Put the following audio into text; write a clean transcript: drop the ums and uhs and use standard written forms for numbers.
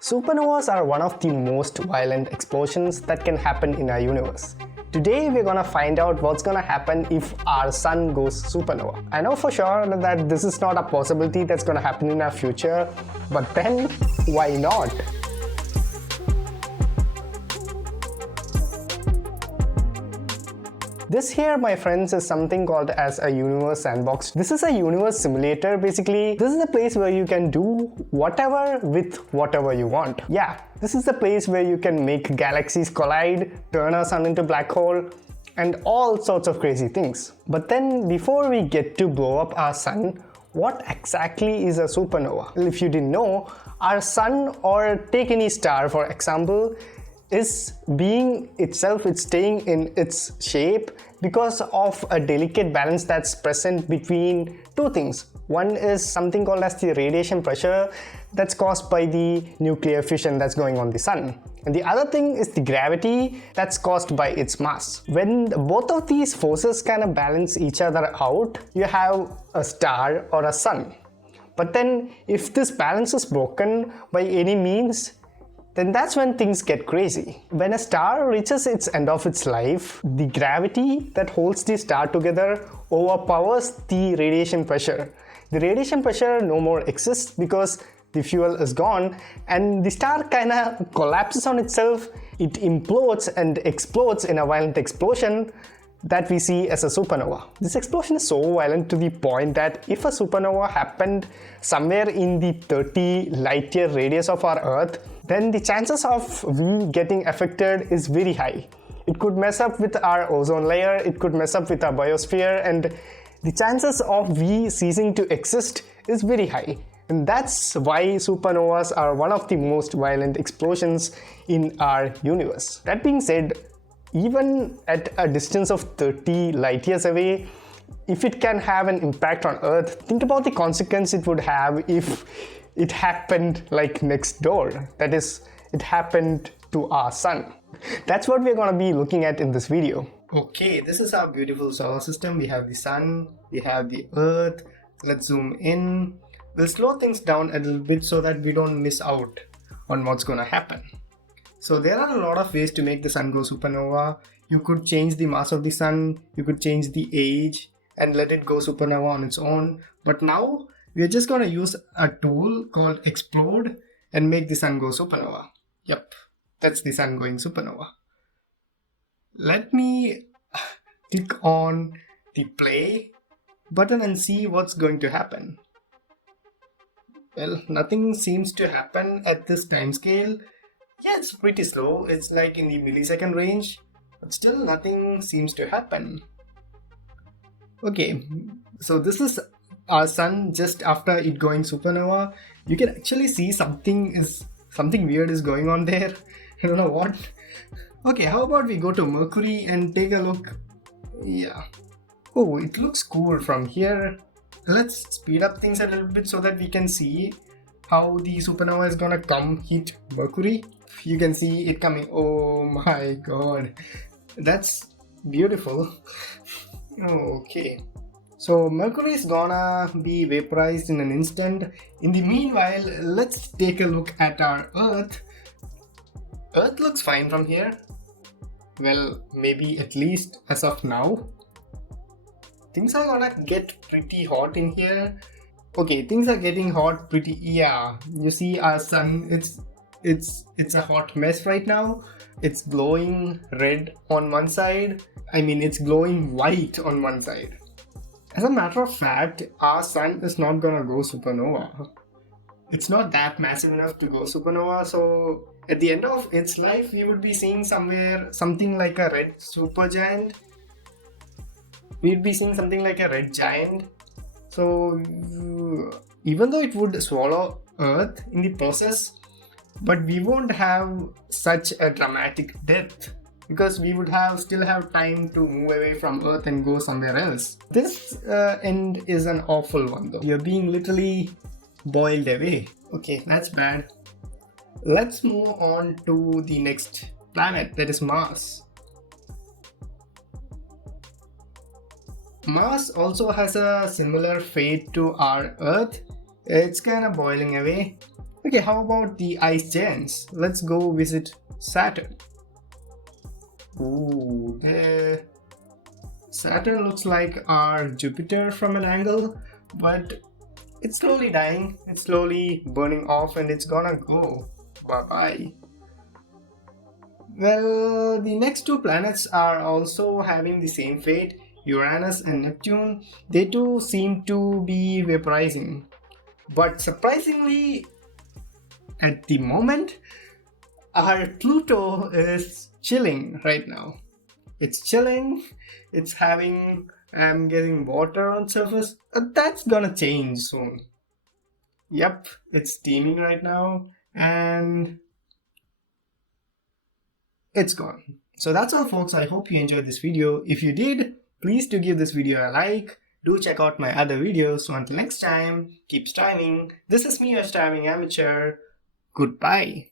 Supernovas are one of the most violent explosions that can happen in our universe. Today we're gonna find out what's gonna happen if our sun goes supernova. I know for sure that this is not a possibility that's gonna happen in our future, but then why not? This here, my friends, is something called as a universe sandbox. This is a universe simulator. Basically, this is a place where you can do whatever with whatever you want. Yeah, this is the place where you can make galaxies collide, turn our sun into black hole, and all sorts of crazy things. But then before we get to blow up our sun, what exactly is a supernova? Well, if you didn't know, our sun, or take any star for example, is being itself, it's staying in its shape because of a delicate balance that's present between two things. One is something called as the radiation pressure that's caused by the nuclear fission that's going on the sun. And the other thing is the gravity that's caused by its mass. When both of these forces kind of balance each other out, you have a star or a sun. But then if this balance is broken by any means, then that's when things get crazy. When a star reaches its end of its life, the gravity that holds the star together overpowers the radiation pressure. The radiation pressure no more exists because the fuel is gone, and the star kinda collapses on itself. It implodes and explodes in a violent explosion that we see as a supernova. This explosion is so violent to the point that if a supernova happened somewhere in the 30 light year radius of our Earth, then the chances of we getting affected is very high. It could mess up with our ozone layer, it could mess up with our biosphere, and the chances of we ceasing to exist is very high. And that's why supernovas are one of the most violent explosions in our universe. That being said, even at a distance of 30 light years away, if it can have an impact on Earth, think about the consequence it would have if it happened like next door. That is, it happened to our sun. That's what we're going to be looking at in this video. Okay, this is our beautiful solar system. We have the sun, we have the Earth. Let's zoom in. We'll slow things down a little bit so that we don't miss out on what's going to happen. So there are a lot of ways to make the sun go supernova. You could change the mass of the sun, you could change the age and let it go supernova on its own. But now we're just going to use a tool called explode and make the sun go supernova. Yep, that's the sun going supernova. Let me click on the play button and see what's going to happen. Well, nothing seems to happen at this time scale. Yeah, it's pretty slow. It's like in the millisecond range, but still nothing seems to happen. Okay, so this is our sun just after it going supernova. You can actually see something weird is going on there. I don't know what. Okay, how about we go to Mercury and take a look? Yeah. Oh, it looks cool from here. Let's speed up things a little bit so that we can see how the supernova is gonna come hit Mercury. You can see it coming. Oh my god, that's beautiful. Okay, so Mercury is gonna be vaporized in an instant. In the meanwhile, let's take a look at our Earth. Earth looks fine from here. Well, maybe at least as of now. Things are gonna get pretty hot in here. Okay, things are getting hot pretty, yeah. You see our sun, it's a hot mess right now. It's glowing red on one side. I mean, it's glowing white on one side. As a matter of fact, our sun is not gonna go supernova. It's not that massive enough to go supernova, so at the end of its life, we would be seeing something like a red supergiant. We'd be seeing something like a red giant. So even though it would swallow Earth in the process, but we won't have such a dramatic death because we would still have time to move away from Earth and go somewhere else. This end is an awful one though. You're being literally boiled away. Okay, that's bad. Let's move on to the next planet, that is Mars. Mars also has a similar fate to our Earth. It's kind of boiling away. Okay, how about the ice giants? Let's go visit Saturn. Ooh, Saturn looks like our Jupiter from an angle, but it's slowly dying, it's slowly burning off, and it's gonna go. Bye-bye. Well, the next two planets are also having the same fate, Uranus and Neptune. They too seem to be vaporizing. But surprisingly, at the moment, our Pluto is chilling right now. It's chilling, it's having, I'm getting water on surface. That's gonna change soon. Yep, it's steaming right now and it's gone. So that's all folks, I hope you enjoyed this video. If you did, please do give this video a like. Do check out my other videos. So until next time, keep striving. This is me, your striving amateur. Goodbye.